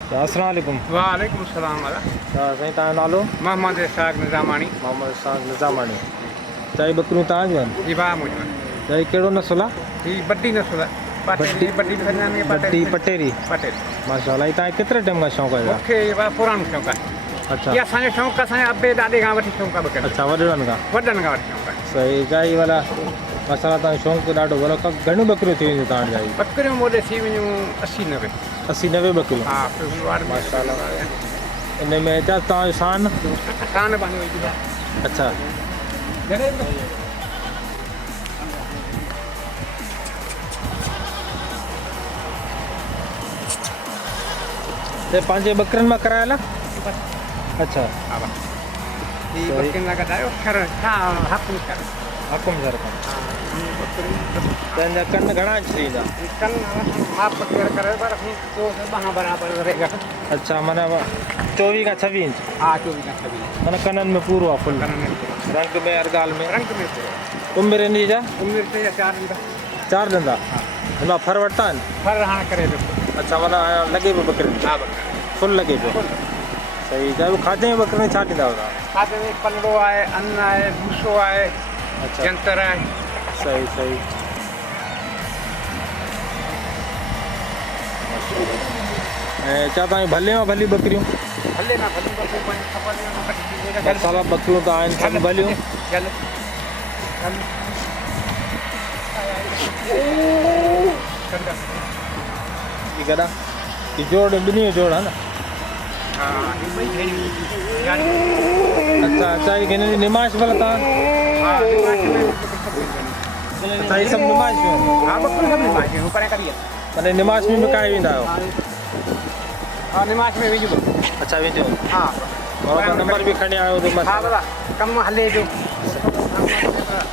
अस्सलाम वालेकुम। वालेकुम सलाम वाला साईं तव्हांजो नालो? मोहम्मद इसाक निज़ामानी। मोहम्मद इसाक निज़ामानी। चाही बकरियूं तव्हांजूं आहिनि? जी वाह मुझे चाही कहिड़ो नसुल आहे? ही बड्डी नस्ल है पटेरी बड्डी खजाने बड्डी पटेरी। पटेरी माशाल्लाह। ही तव्हांखे केतिरे टाइम खां शौक़ु आहे? मूंखे ये वाह पुरानो शौक़ु आहे। अच्छा ये असांजो शौक़ु असांजे अबे ॾाॾे खां वठी शौक़ु आहे बकरी। अच्छा वॾनि खां? वॾनि खां वठी शौक़ु आहे। सही। चाही वाला माशाल्लाह तव्हांजो शौक़ु ॾाढो वॾो। घणियूं बकरियूं थी वेंदियूं तव्हांजी चाही? बकरियूं मोॾे थी वञूं 80-90। 80-90 बकरियूं? हा फुलवाड़ माशाल्लाह। इन में छा तव्हांजो शान? शान बनो हुई अच्छा ते पंहिंजे बकरियुनि मां करायल आहे? अच्छा हा वाह ही बकरियुनि लाइ गॾायो खर छा हक़ कर हुकुम सर खां। तंहिंजा कन घणा इंच थी ईंदा? कन माप केयर करे पर तो बहा बराबर रहेगा। अच्छा माना 24 खां 26 इंच? हाँ 24 खां 26 माना कननि में पूरो आहे फुल? कननि में रंग में हर ॻाल्हि में? रंग में उमिरि इन जा? उमिरि ते 4 ॾींदा 4 ॾंदा? हिन मां फर वरिता आहिनि? फर हाणे करे पियो। अच्छा माना लॻे पियो बकरी? हा फुल लॻे पियो? सही। चाहे खाधे में बकरी में छा ॾींदा हुआ? खाधे में पलड़ो आहे, अन्न आहे, भूसो आहे, अच्छा जंतर आहे। सही सही। ऐं छा तव्हांजी भले मां भली बकरियूं? हले ना भली बकरियूं पंहिंजी खपंदियूं न कढी मसाला बकरियूं त आहिनि सभु भलियूं? चल गॾा ही जोड़ ॿिन्ही जोड़ आहे न? हा ही ॿई भेड़ियूं अच्छा अच्छा। ही हिन जी निमाश भला तव्हां? हा अच्छा ही सभु निमाश में? हा बकरियूं सभु निमाश में परे करी माना निमाश में विकाए वेंदा आहियो? हा निमाश में विझो। अच्छा विझो। हा और नंबर भी खणी आयो तो बस? हा बाबा कमु हले पियो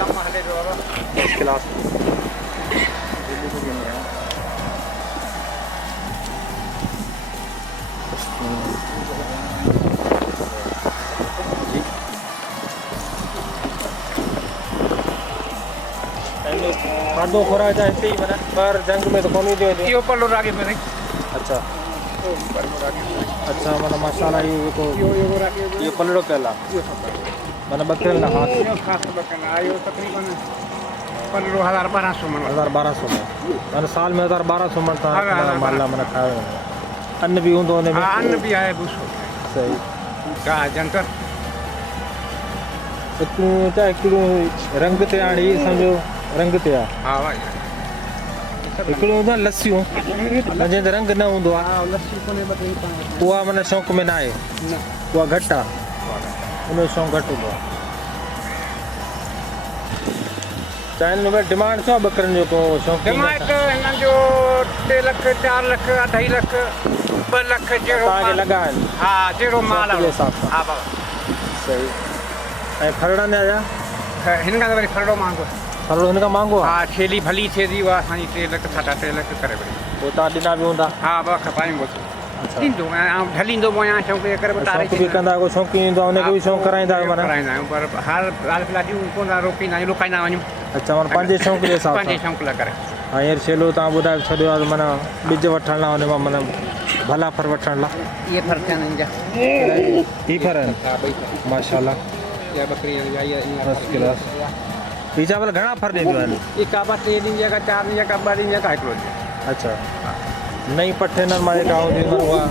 कमु हले पियो बाबा। First class. खाधो खुराक जा हिते ई माना ॿाहिरि जंग में त कोन ईंदियूं हूंदियूं? इहो पलो रागे में नहीं अच्छा पलो रागे अच्छा माना माशाल्लाह इहो इहो रागे इहो पलड़ो कयल आहे इहो सभु माना बकरियुनि लाइ ख़ासि? इहो ख़ासि बकरियुनि लाइ इहो तक़रीबन पलो 1200 मन। 1200 मन माना साल में 1200 मन हा, तव्हां माला माना खायो? अन्न बि हूंदो हुन में? हा अन्न बि आहे भूसो सही। का जंतर हिकिड़ो रंग ते हाणे हीअ सम्झो रंग ते आहे। हा वाह हिकिड़ो हूंदो आहे लस्सियूं जंहिंजो रंग न हूंदो आहे हा लस्सी कोने बकरी उहा माना शौक़ में न आहे? न उहा घटि आहे उनजो शौक़ु घटि हूंदो आहे। चाइना में डिमांड छो आहे बकरियुनि जो को शौक़ु? डिमांड हिननि जो 3 लाख 4 लाख 2.5 लाख 2 लाख जहिड़ो तव्हांखे लॻा आहिनि? हा जहिड़ो माल शौक़ जे आहे हिसाब सां? हा बाबा सही। ऐं खरड़नि जा? हिन खां त वरी खरड़ो महांगो आहे। खरड़ो हिन खां महांगो आहे? हा छेली भली थिए थी उहा असांजी 3 लाख 3.5 लाख करे पई। पोइ तव्हां ॾिना बि हूंदा? हा बा खपायूं अच्छा ॾींदो ऐं ढलींदो पोइ या शौक़ु जे करे शौक़ु बि कंदा आहियो? शौक़ीन ईंदो आहे हुनखे बि शौक़ु कराईंदा आहियो माना? कराईंदा आहियूं पर हर ॻाल्हि फिलहाल ॾियूं कोन था रोकींदा आहियूं लुकाईंदा वञूं। अच्छा माना पंहिंजे शौक़ु जे हिसाब पंहिंजे सां? शौक़ु लाइ करे। हा हींअर छेलो तव्हां ॿुधाए छॾियो आहे माना ॿिज वठण लाइ हुन मां माना भला फर वठण लाइ? इहे फर थिया आहिनि जा ही फर आहिनि? हा ॿई फर माशाल्लाह इहा बकरी फर्स्ट क्लास। ही चावल घणा फर ॾींदियूं आहिनि? इहा काबा 3 ॾींहं जा 4 ॾींहं जा 2 ॾींहं जा हिकिड़ो ॾींहुं। अच्छा नई पठ हिननि मां जेका हूंदियूं आहिनि उहा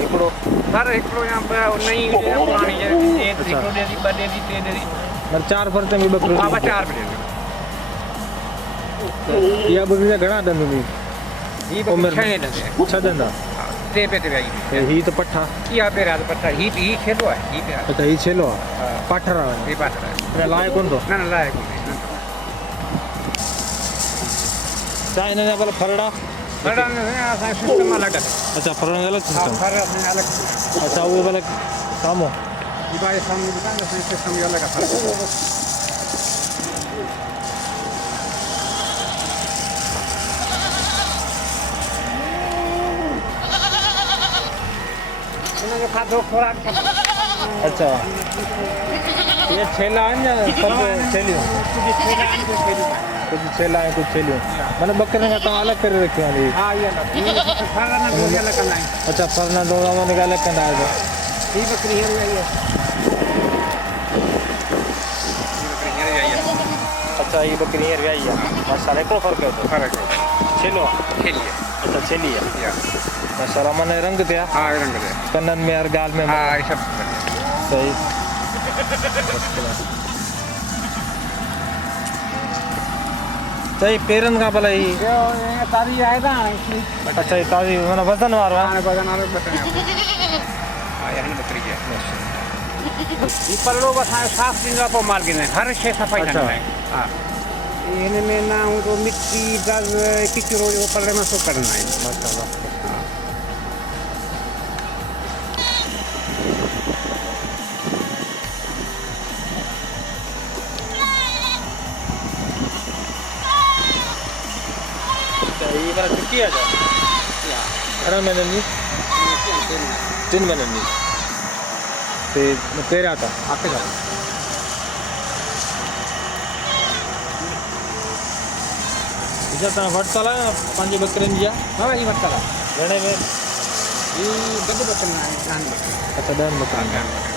हिकिड़ो फर हिकिड़ो या नई हुजे या पुराणी हुजे हिकिड़ो ॾे थी 2 ॾे थी 3 ॾे थी पर 4 फर ते बि बकरियूं? हा 4 बि ॾे इहा बकरी जा घणा ॾंद हूंदी? हीअ उमिरि 6 में? ॾे 6 ॾंद? 3 पे ते वेई ही त पठ आहे? इहा पहिरियां पटा हीअ छेलो आहे हीअ पहिरियां अच्छा ही छेलो आहे? हा पाठर आहे? हीअ पाठ आहे हिन लाइ कोन थो? न न लाइ कोन्हे छा हिन जा भला फरड़ा? फर असांजो सिस्टम अलॻि आहे। अच्छा फरड़नि जो अलॻि हा सिस्टम? फर असांजा अलॻि अच्छा उहे भले साम्हूं? जी भाई सामने दुकान असांजे सिस्टम जो अलॻि आहे फर हिनजो खाधो खुराक अच्छा ये छेला है ना सब छेलियों कुछ छेला है कुछ छेलियों मैंने बकरे का तो अलग कर रखे हैं ये हाँ ये अलग ये फरना ना दोरिया लगना है अच्छा फरना डोरा में निकाले करना है ये बकरी है ये अच्छा ये बकरी है गई है माशाल्लाह एको फर्क है तो फर्क है छेलो खेलिए अच्छा छेली है या माशाल्लाह मने रंग थे हाँ रंग दे कन्नन में और गाल में हाँ ये सब सही सही पेरन का भला ही ये तारी आए था अच्छा ये ताजी मैंने वजन वाला आने बदन आने बतने हाँ ये बकरी है ये पल्लो बस साफ दिन का माल गिने हर शे सफाई अच्छा। करना है हाँ इनमें ना वो तो मिट्टी गज किचरो जो पल्ले में सो करना है माशाल्लाह ये मेरा छुट्टी आ जाए अरे मैंने नहीं 3 महीने नहीं ते तेरा था आपके साथ इधर तना वट चला 5 बकरे दिया हाँ ये मत करा घणे में ये गद बतन है अच्छा 10 बकरे हाँ